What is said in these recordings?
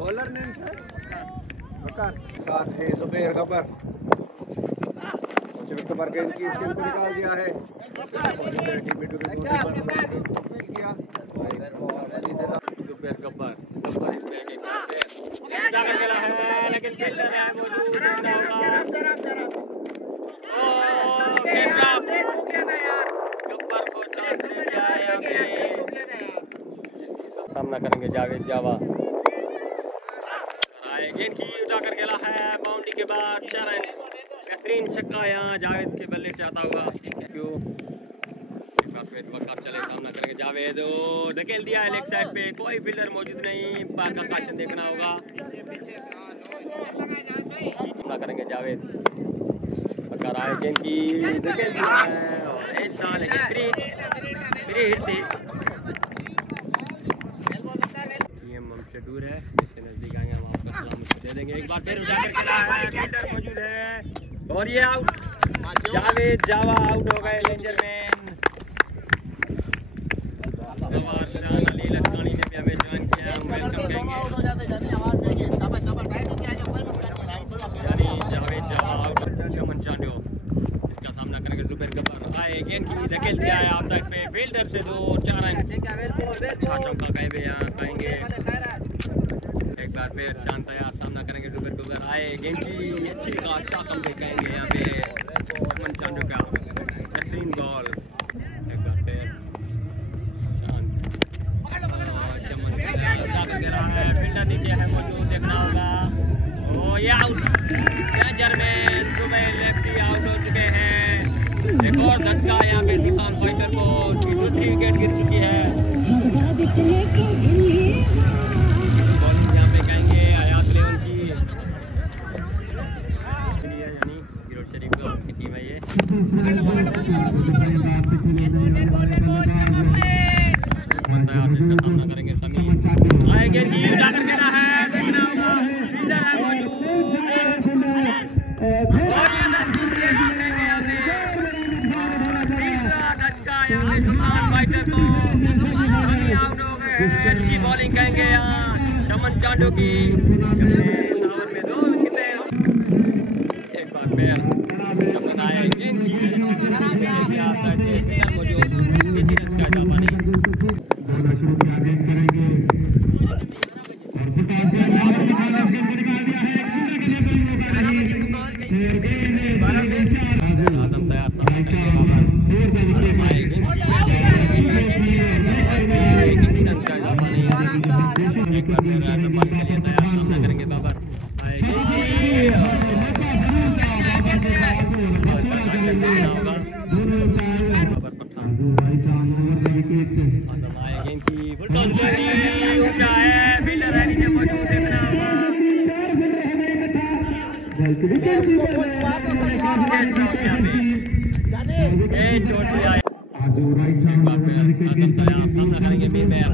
Bowler name sir बकर, साथ है Zubair Gabbar. Wicket पर गेंद की स्किल को निकाल दिया है। जुबैर गब्बर जाकर खेला है, लेकिन फील्डर है मौजूद गब्बर को चांस दे दिया है। सामना करेंगे जावेद जावा। गेंद की उठाकर खेला है, बाउंड्री के बाद 4 रन। बेहतरीन छक्का यहाँ जावेद के बल्ले से आता हुआ। चले सामना करेंगे जावेद, धकेल दिया है लेग साइड पे, कोई फील्डर मौजूद नहीं, पार का काशन देखना होगा। सामना करेंगे जावेद, गेंद की धकेल दिया है और एक था, लेकिन फ्री हिट थी। हमसे दूर है, जिसके नजदीक आएंगे हम आपको सलाम दे देंगे। एक बार फिर उठाकर खेला है, फील्डर मौजूद है और ये आउट। जावेद जावा आउट हो गए लेंजर मैन। लस्कानी ने भी हमें ज्वाइन किया, वेलकम कहेंगे। जावेद जावा आउट, चमन चांडियो इसका सामना करेंगे जुबैर गब्बर। आए गेंद की धकेल दिया है ऑफ साइड पे, फील्डर से 2-4 रन। अच्छा चौका कहेंगे यहाँ कहेंगे। एक बार फिर शांत तैयार, सामना करेंगे जुबैर गब्बर। आए गेंद की अच्छी का अच्छा कम कहेंगे यहाँ पे चमन चांडियो का बेहतरीन बॉल। एक बार फिर फील्डर नीचे है मौजूद, देखना होगा। ओ ये out, German Zubair lefty out हो चुके हैं। एक और धक्का यहाँ पे सुल्तान फाइटर को, उसकी दूसरी विकेट गिर चुकी है। बॉलिंग यहाँ पे कहेंगे आयात लेवन की, यानी हीरो शरीफ की टीम है ये। इसका सामना करेंगे समीर। आएंगे उठाकर खेला है, देखना होगा फील्डर है मौजूद। अच्छी बॉलिंग कहेंगे यहाँ चमन चांडियो की। एक बार फिर चमन आए, सामना करेंगे बाबर। छोड़ दिया सामना करेंगे मीर बैर।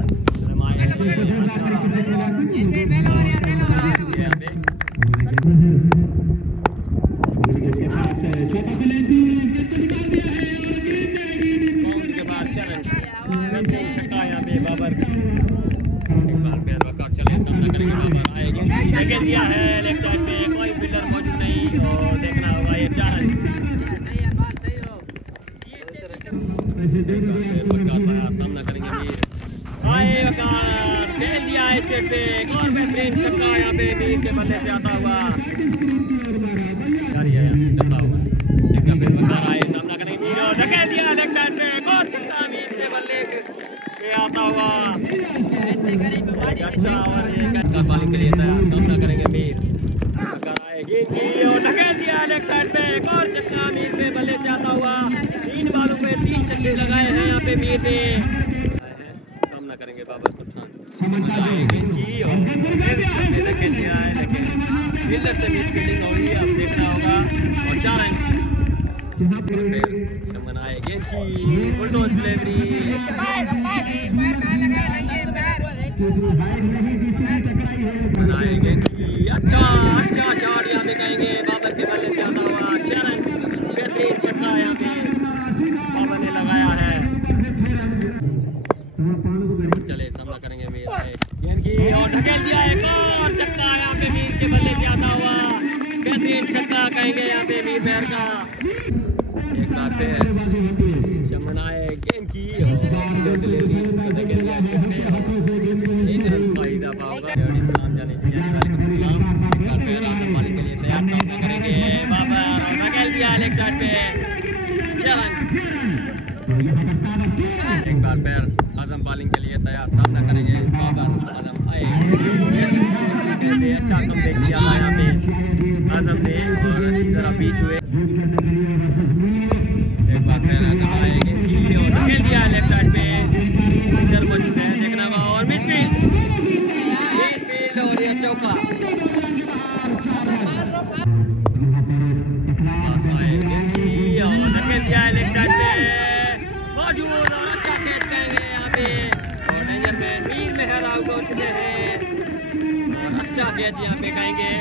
छक्का यहाँ पे बाबर, एक बार फिर वक़्त चले सामना करेंगे बाबर। आएगी जगह दिया है लेग साइड पे, कोई फील्डर मौजूद नहीं और देखना होगा ये 4 रन। सामना करेंगे मीर, आए वक़्त खेल दिया है स्टेट पे, एक और बेहतरीन छक्का यहाँ पे मीर के बल्ले से आता हुआ। सामना करेंगे मीर और धकेल दिया लेग साइड पे, एक और छक्का मीर के बल्ले पे आता हुआ। अच्छा बॉलिंग के लिए सामना करेंगे मीर, और धकेल दिया लेग साइड पे, एक और छक्का मीर के बल्ले से आता हुआ। 3 बॉलों पे 3 छक्के लगाए हैं यहाँ पे मीर ने। सामना करेंगे बाबर पठान, धकेल दिया है लेकिन फील्डर से मिस फील्डिंग हो रही है, अब देखना होगा। और 4 रन बनाए, गेंद की बुलडोज डिलीवरी। बनाए गेंद की, अच्छा शॉट यहाँ पे कहेंगे बाबर के बल्ले से आता हुआ। 6 रन, बेहतरीन छक्का यहाँ पे बाबर ने लगाया है। चले सामना करेंगे गेंद की और धकेल दिया एक और बेहतरीन छक्का कहेंगे यहाँ पे मीर मेहर का। एक बार फिर चमन आए गेंद की और डिलीवरी एक रन का इजाफा होगा। सलाम जाने वालेकुम सलाम। एक बार फिर आजम मालिक के लिए तैयार सामना करेंगे बाबर और धकेल दिया लेग साइड पे 4 रन। एक बार फिर आजम बॉलिंग के लिए तैयार सामना करेंगे बाबर। आजम आए अच्छा कम देख दिया यहाँ पे आजम ने और जरा बीच हुए। एक बार फिर आजम आएंगे और धकेल दिया लेग साइड पे इधर मौजूद है देखना होगा और मिसफील्ड और ये चौका और धकेल दिया लेग साइड पे मौजूद और अच्छा कैच करेंगे यहाँ पे और डेंजर में मीर मेहर आउट हो चुके हैं और अच्छा कैच यहाँ पे कहेंगे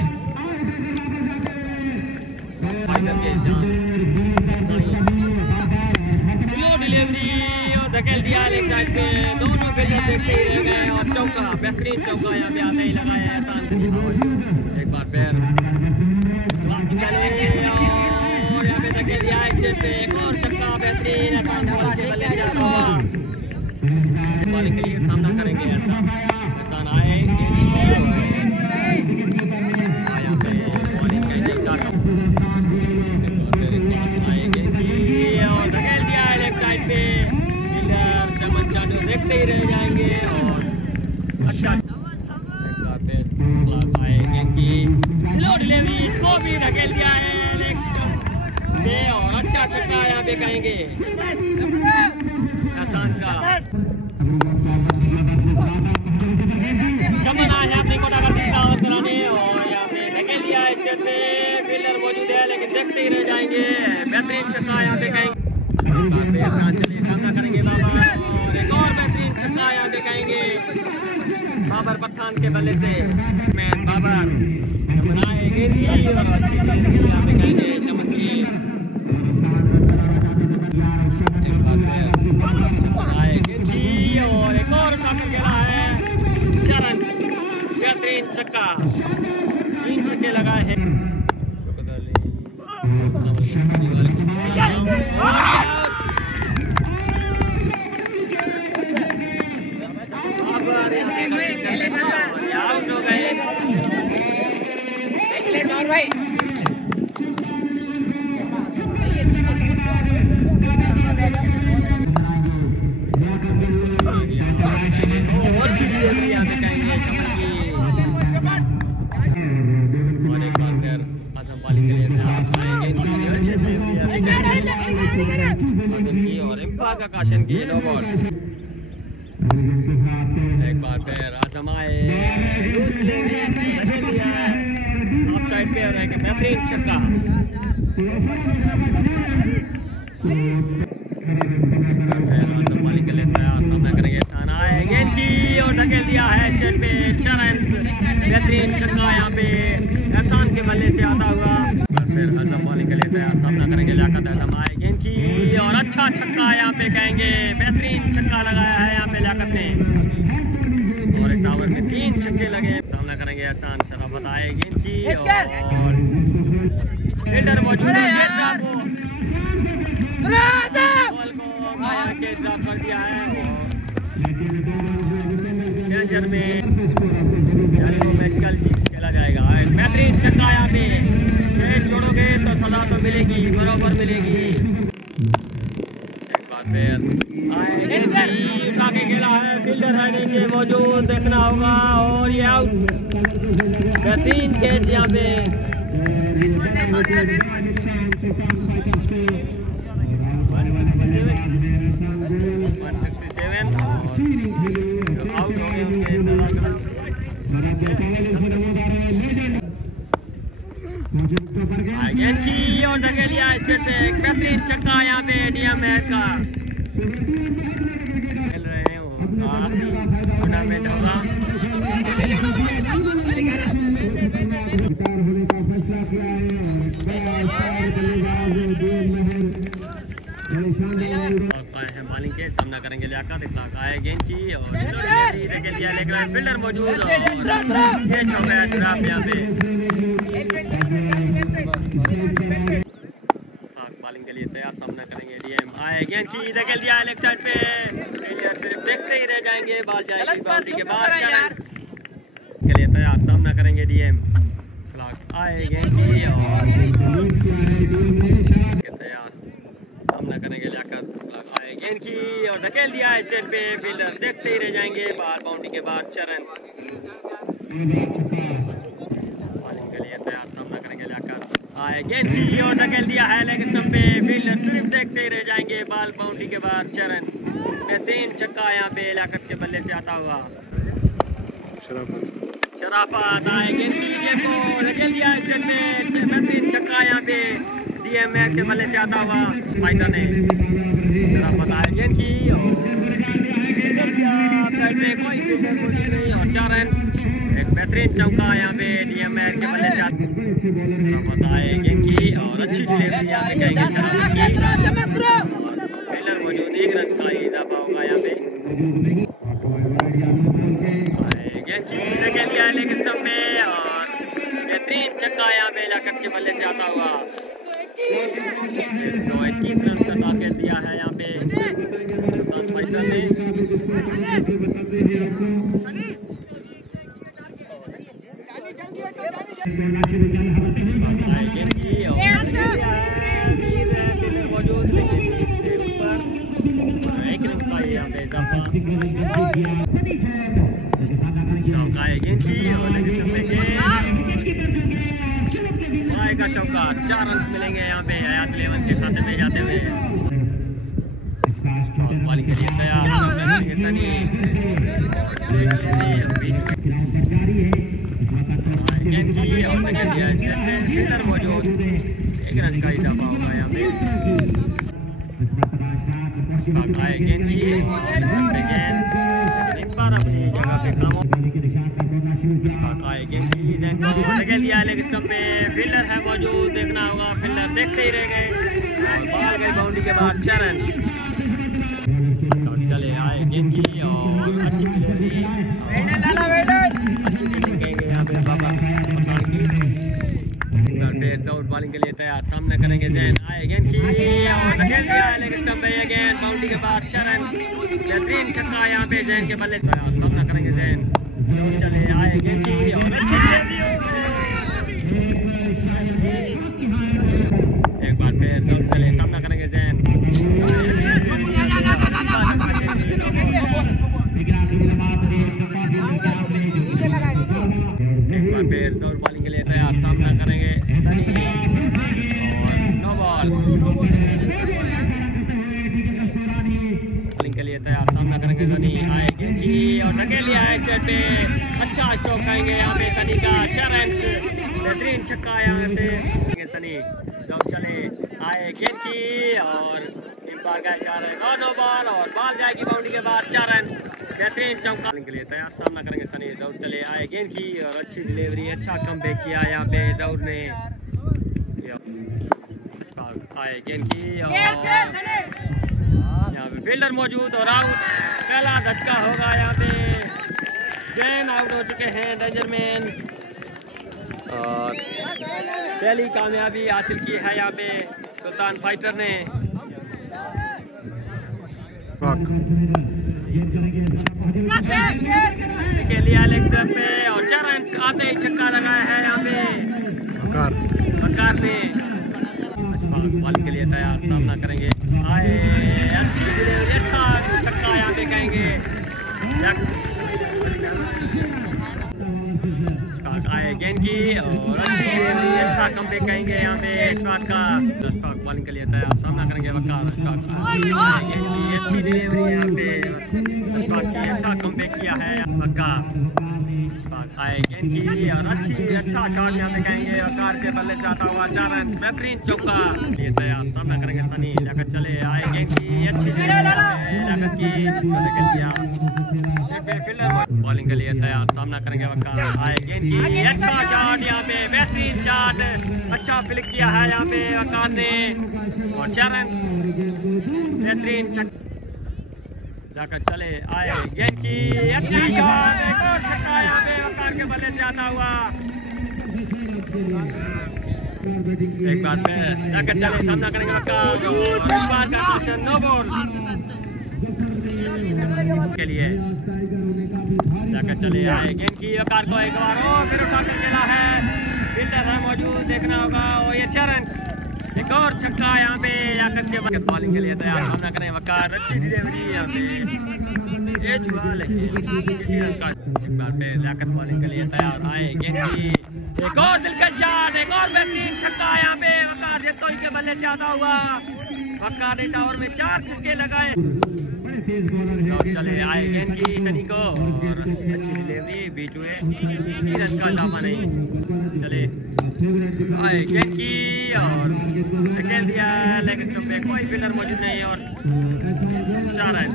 स्लो डिलीवरी और धकेल दिया लेग साइड पे दोनों फील्डर देखते ही रह गए और चौका बेहतरीन चौका यहाँ पे आते ही लगाया एहसान। एक बार फिर और यहाँ पे धकेल दिया स्टेप पे एक और छक्का बेहतरीन एहसान बॉलिंग के लिए सामना करेंगे एहसान आए देखते ही रह जाएंगे और अच्छा आएंगे कि स्लो डिलीवरी इसको भी धकेल दिया है लेग पे और अच्छा छक्का यहाँ पे कहेंगे एहसान का। शमन आए हैं अपनी कोटा का तीसरा ओवर कराने और यहाँ पे धकेल दिया है स्टेट पे फील्डर मौजूद है लेकिन देखते ही रह जाएंगे बेहतरीन छक्का यहाँ पे कहेंगे। एहसान चलिए सामना करेंगे बाबर और एक और बेहतरीन छक्का यहाँ पे कहेंगे बाबर पठान के बल्ले से मैन बाबर बनाए गेंद की और अच्छी गेंद यहाँ पे कहेंगे शमन की। बनाए गेंद की और एक और उठाकर खेला है 4 रन बेहतरीन छक्का 3 छक्के लगाए हैं। भाई काशन की नो बॉल। एक बार फिर आजम आए ऑफ साइड पे और एक बेहतरीन छक्का। आजम बॉलिंग के लिए तैयार सामना करेंगे एहसान आए गेंद की और धकेल दिया है स्टेट पे 4 रन बेहतरीन छक्का यहाँ पे एहसान के बल्ले से आता हुआ। फिर आजम बॉलिंग के लिए तैयार सामना करेंगे लियाकत आजम आए गेंद की और अच्छा छक्का यहाँ पे कहेंगे बेहतरीन छक्का लगाया है यहाँ पे लियाकत ने और इस ओवर में 3 छक्के लगे। सामना करेंगे एहसान शराफत आए गेंद की और फील्डर मौजूद है बॉल को मार के ड्रॉप कर दिया है डेंजर में यानी वो मैच कल खेला जाएगा। बेहतरीन छक्का यहाँ पे छोड़ोगे तो सजा तो मिलेगी बराबर मिलेगी। एक बार फिर उठा के खेला है फील्डर है नीचे मौजूद देखना होगा और ये आउट बेहतरीन कैच यहाँ पे। आउट हो गए और धकेल दिया स्टेट पे एक बेहतरीन छक्का यहाँ पे डीएम है का खेल रहे हैं वो टूर्नामेंट होगा। बॉलिंग के सामना करेंगे लियाकत इतलाक आए गेंद की और धकेल दिया लेकर फील्डर मौजूद और कैच हो गया ड्रॉप यहाँ पे। सामना करेंगे डीएम। आए गेंद की धकेल दिया लेग साइड पे, फेलियर सिर्फ देखते ही रह जाएंगे, बॉल जाएगी बाउंड्री के बाहर। चैलेंज के लिए तैयार, सामना करेंगे डीएम। आए गेंद की और तैयार, सामना करेंगे लियाकत। आए गेंद की और धकेल दिया स्टेट पे, फील्डर देखते ही रह जाएंगे, बाहर बाउंड्री के बाद। चरण बॉलिंग के लिए तैयार, सामना करेंगे लियाकत। आए गेंद की और धकेल दिया है लेग स्टंप पे, फील्डर सिर्फ देखते ही रह जाएंगे, बाल बाउंड्री के बाद। चरण बेहतरीन छक्का यहाँ पे लियाकत के बल्ले से आता हुआ। शराफत आए गेंद की, देखो धकेल दिया स्टेट पे, बेहतरीन छक्का यहाँ पे डीएम के बल्ले से आता हुआ फाइटर ने। शराफत आए गेंद की और साइड में कोई नहीं, और 4 रन, एक बेहतरीन चौका यहाँ पे डीएम के बल्ले से आता। शराफत आए गेंद की और अच्छी डिलीवरी यहाँ पे जाएगी, फील्डर मौजूद, 1 रन का इजाफा होगा यहाँ पे। धकेल दिया लेग स्टंप में और बेहतरीन छक्का यहाँ पे लियाकत के बल्ले से आता हुआ। 121 रन का टारगेट दिया है यहाँ पे सुल्तान फाइटर ने। मौजूद ऊपर 1 रन का यहाँ पे इजाफा। का चौका, 4 रन मिलेंगे यहाँ पे हयात 11 के खाते में जाते हुए। बॉलिंग के लिए तैयार, सनी फील्डर मौजूद, 1 रन का इजाफा होगा यहाँ पे। गेंद की अपनी जगह पे काम धकेल दिया लेग स्टंप पे, फील्डर है मौजूद, देखना होगा, फील्डर देखते ही रह गए और बॉल गई बाउंड्री के बाद। 4 रन चले। आए गेंद की और अच्छी डिलीवरी, अच्छी फील्डिंग कहेंगे यहाँ पे बाबा पठान की। आउट बॉलिंग के लिए तैयार, सामना करेंगे जैन। आए गेंद की और धकेल दिया लेग स्टंप पे, गेंद बाउंड्री के बाद। 4 रन, बेहतरीन छक्का यहाँ पे जैन के बल्ले से। सामना करेंगे जैन, चले। आए गेंद की और एक बार फिर चले, सामना करेंगे जैन। एक बार फिर दौड़ बॉलिंग के लिए तैयार, सामना करेंगे सनी और नो बॉल। बॉलिंग के लिए तैयार, सामना करेंगे सनी। आए गेंद की और धकेल लिया है स्टेट पे, अच्छा स्ट्रोक खाएंगे यहाँ पे सनी का। 4 रन, बेहतरीन छक्का यहाँ से सनी। चले। आए गेंद की और इन बार का इशारा है, नो बॉल और बॉल जाएगी बाउंड्री के बाद। 4 रन, बेहतरीन चौका के लिए तैयार, सामना करेंगे सनी। दौड़ चले। आए गेंद की और अच्छी डिलीवरी, अच्छा कमबैक किया यहाँ पे दौड़ ने। आए गेंद की और यहाँ पे फील्डर मौजूद और आउट, पहला धक्का होगा यहाँ पे। जैन आउट हो चुके हैं, डेंजरमैन, और पहली कामयाबी हासिल की है यहाँ पे सुल्तान फाइटर ने। के लिए लेग स्टंप पे और 4 रन आते ही छक्का लगाया है यहाँ पे बकार ने। बॉल के लिए तैयार, सामना करेंगे। आए अच्छी डिलीवरी, अच्छा छक्का यहाँ पे कहेंगे। आए गेंद की और अच्छा कमबैक कहेंगे यहाँ पे शॉट का। बॉलिंग के लिए तैयार, सामना करेंगे वकार। अच्छी डिलीवरी यहाँ पे, अच्छा कमबैक किया है वकार। आए गेंद की और अच्छा शॉट यहाँ पे कहेंगे वकार के बल्ले से आता हुआ। 4 रन, बेहतरीन चौका। ये तैयार, सामना करेंगे सनी। लियाकत चले। आए गेंद की अच्छी लियाकत की, बॉलिंग के लिए तैयार, सामना करेंगे वकार। आए गेंद की, अच्छा शॉट यहाँ पे, बेहतरीन शॉट, अच्छा फ्लिक किया है यहाँ पे वकार ने और 4 रन, बेहतरीन जाकर चले। आए गेंद की अच्छी शॉट, एक और छक्का यहाँ पे वकार के बल्ले से आता हुआ। एक बार में जाकर चले सामना करेंगे वकार और इस बार का क्वेश्चन नो बॉल के लिए जाकर चले आए गेंद की वकार को एक बार और फिर उठा कर खेला है फील्डर है मौजूद देखना होगा और ये 6 रन एक और छक्का यहाँ पे जाकर के बॉलिंग के लिए तैयार सामना करें वकार अच्छी डिलीवरी यहाँ पे ये छुआ लेकिन एक बार पे जाकर बॉलिंग के लिए तैयार आए गेंद की एक और दिलकश शॉट एक और बेहतरीन छक्का यहाँ पे वकार जत्तोई के बल्ले से आता हुआ वकार इस ओवर में 4 छक्के लगाए और चले आए गेंद की सनी को और अच्छी डिलीवरी बीच हुए 3 रन का इजाफा नहीं चले आए गेंद की और सेकेंड दिया लेग स्टंप पे कोई फील्डर मौजूद नहीं और 4 रन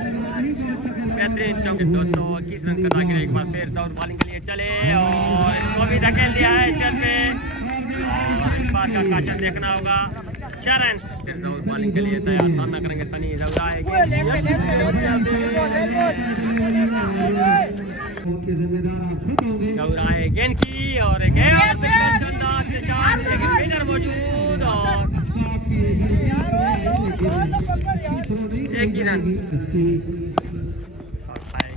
बेहतरीन चौके 221 रन का टारगेट एक बार फिर साउथ बॉलिंग के लिए चले और इसको भी धकेल दिया है स्टेट पे और इस बार का काशन देखना होगा 4 रन फिर साउथ बॉलिंग के लिए तैयार सामना करेंगे सनी जवराएंगे जवराए गेंद की और एक शानदार से 4 लेकिन फील्डर मौजूद और एक ही रन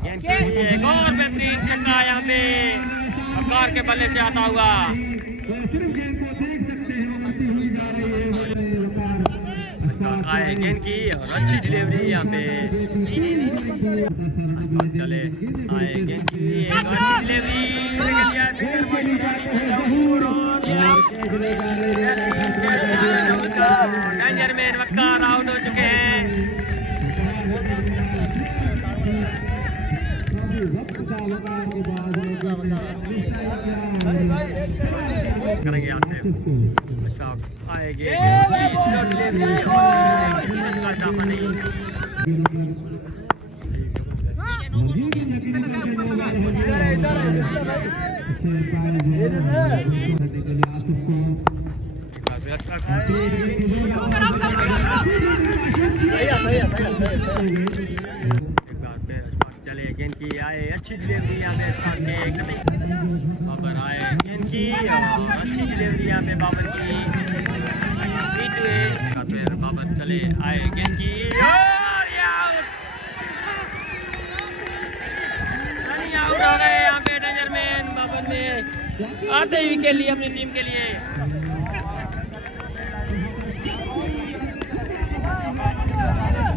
एक और बेहतरीन छक्का यहाँ पे वकार के बल्ले से आता हुआ आए गेंद की और अच्छी डिलीवरी यहाँ पे चले आए गेंद की एक अच्छी डिलीवरी डेंजर में वकार आउट हो चुके हैं करेंगे यहाँ से आएंगे चले गेंद की आए अच्छी डिलीवरी यहाँ पे बाबर आए गेंद की और अच्छी डिलीवरी यहाँ पे बाबर की फिर बाबर चले आए गेंद की आउट हो गए यहाँ पे डेंजर मैन बाबर ने आते ही विकेट लिए अपनी टीम के लिए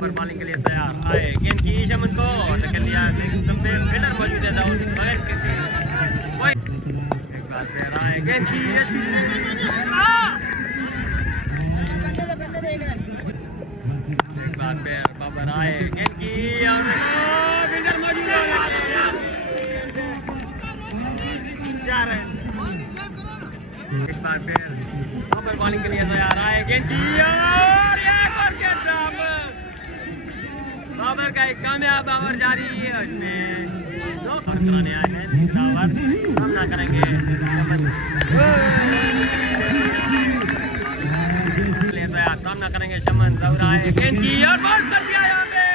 बॉलिंग के लिए तैयार आए गेंद की शमन को टक्कर दिया फील्डर मौजूद है दाऊद बगैर किसी एक बार फिर आए गेंद की एक बार फिर बाबर आए गेंद की फील्डर मौजूद है 4 रन एक बार फिर बाबर बॉलिंग के लिए तैयार आए गेंद की बाबर का एक कामयाब ओवर जारी है उसमें 2 ओवर कराने आए हैं दावर सामना करेंगे सामना करेंगे शमन जवराए गेंद की और बॉल कर दिया यहाँ पे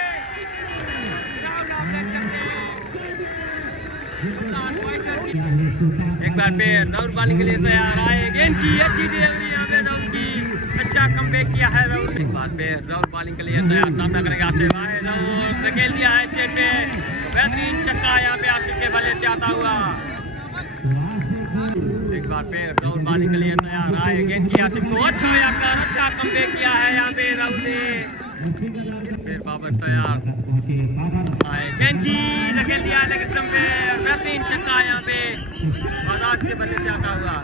एक बार फिर राउर बॉलिंग के लिए तैयार आए गेंद की अच्छी डिलीवरी यहाँ पे राउर की अच्छा कमबैक किया है राउर एक बार फिर राउर बॉलिंग के लिए तैयार सामना करेंगे आसिफ आए राउर धकेल दिया है स्टेट पे बेहतरीन छक्का यहाँ पे आसिफ के बल्ले से आता हुआ एक बार फिर राउर बॉलिंग के लिए तैयार आए गेंद की आसिफ को अच्छा कमबैक किया है यहाँ पे राउर ने फिर बाबर तैयार आए गेंद की धकेल दिया लेग स्टंप पे बेहतरीन छक्का यहाँ पे आजाद के बल्ले से आता हुआ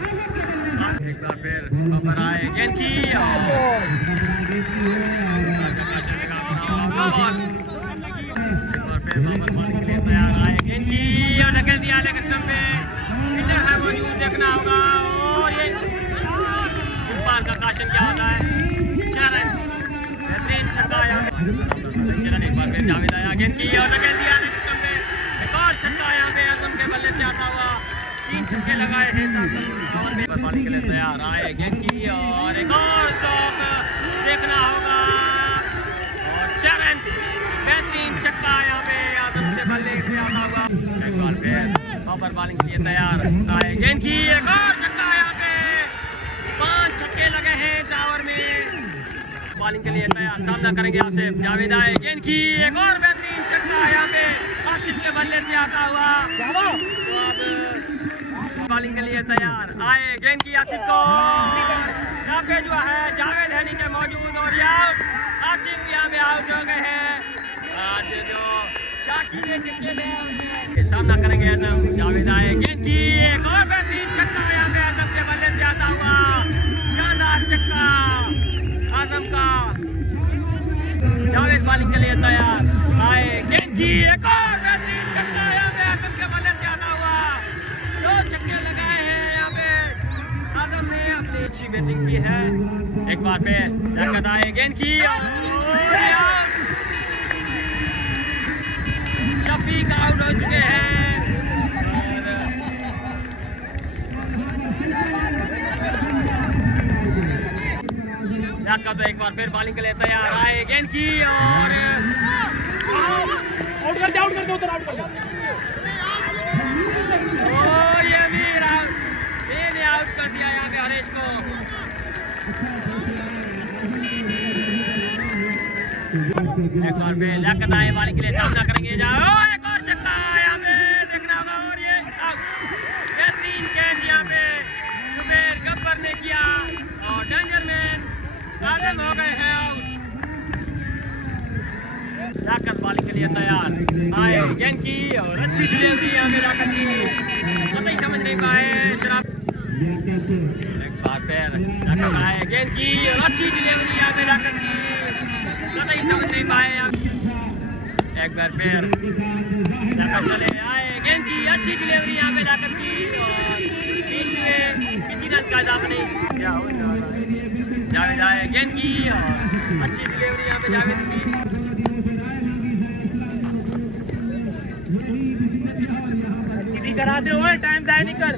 एक बार फिर बाबर आए गेंद की एक बार फिर बाबर बॉलिंग के लिए तैयार आए गेंद की और धकेल दिया लेग स्टंप पे फील्डर है मौजूद देखना होगा और ये इरफान का काशन क्या होता है 4 रन बेहतरीन छक्का यहाँ पे एक बार फिर जावेद आया गेंद की और धकेल दिया लेग स्टंप पे एक और छक्का यहाँ पे आजम के बल्ले से आता हुआ 3 छक्के लगाए हैं बॉलिंग के लिए तैयार आए गेंद की और एक और स्टॉप देखना होगा और 4 रन बेहतरीन छक्का यहाँ पे आजम के बल्ले से आता हुआ एक बार फिर बॉलिंग के लिए तैयार आए गेंद की एक और छक्का यहाँ पे 5 छक्के छक्के लगे हैं इस ओवर में। बॉलिंग के लिए तैयार, सामना करेंगे आसिफ। जावेद आए, गेंद की एक और बेहतरीन छक्का यहाँ पे आसिफ के बल्ले से आता हुआ। तो अब बॉलिंग के लिए तैयार आए, गेंद की आसिफ को, यहाँ पे जो है जावेद है नीचे मौजूद और आसिफ यहाँ पे आउट हो गए हैं। आज जो सामना करेंगे आजम। जावेद आए, गेंद की एक और बेहतरीन छक्का यहाँ पे आजम के बल्ले से आता हुआ। शानदार छक्का आजम का। जावेद बॉलिंग के लिए तैयार आए, गेंद की एक और बेहतरीन छक्का यहाँ पे आजम के बल्ले से आता हुआ। 2 छक्के लगाए हैं यहाँ पे आजम ने, अपनी अच्छी बैटिंग की है। एक बार पे लियाकत आए, गेंद की शफीक आउट हो चुके हैं। लियाकत तो एक बार फिर बॉलिंग के लिए तैयार आए, गेंद की और आउट कर दे उधर आउट कर दे। ये भी आउट कर दिया यहाँ पे हरेश को। एक बार फिर लियाकत आए, बॉलिंग के लिए सामना करेंगे। जाओ एक और छक्का यहाँ पे देखना होगा और ये बेहतरीन कैच यहाँ पे जुबैर गब्बर ने किया और डेंजर मैन आजम हो गए हैं आउट। लियाकत बॉलिंग के लिए तैयार आए, गेंद की और अच्छी डिलीवरी यहाँ पे लियाकत की, कतई समझ नहीं पाए शराब। एक बार फिर लियाकत आए, गेंद की और अच्छी डिलीवरी यहाँ पे लियाकत की, कतई समझ नहीं पाए। एक बार फिर लियाकत चले आए, गेंद की अच्छी डिलीवरी यहाँ पे लियाकत की और किसी रन का इजाफा नहीं। जावेद आए, गेंद की और अच्छी डिलीवरी यहाँ पे जावेद की। सीधी कराते हुए टाइम जाए नहीं कर।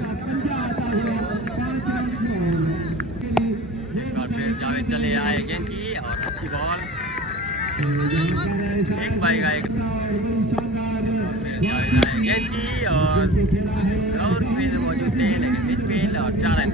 एक बार फिर जावेद चले आए, गेंद की और अच्छी बॉल, एक पाएगा एक। जावेद आए, गेंद की और मौजूद थे लेकिन मिड फील्ड और 4 रन।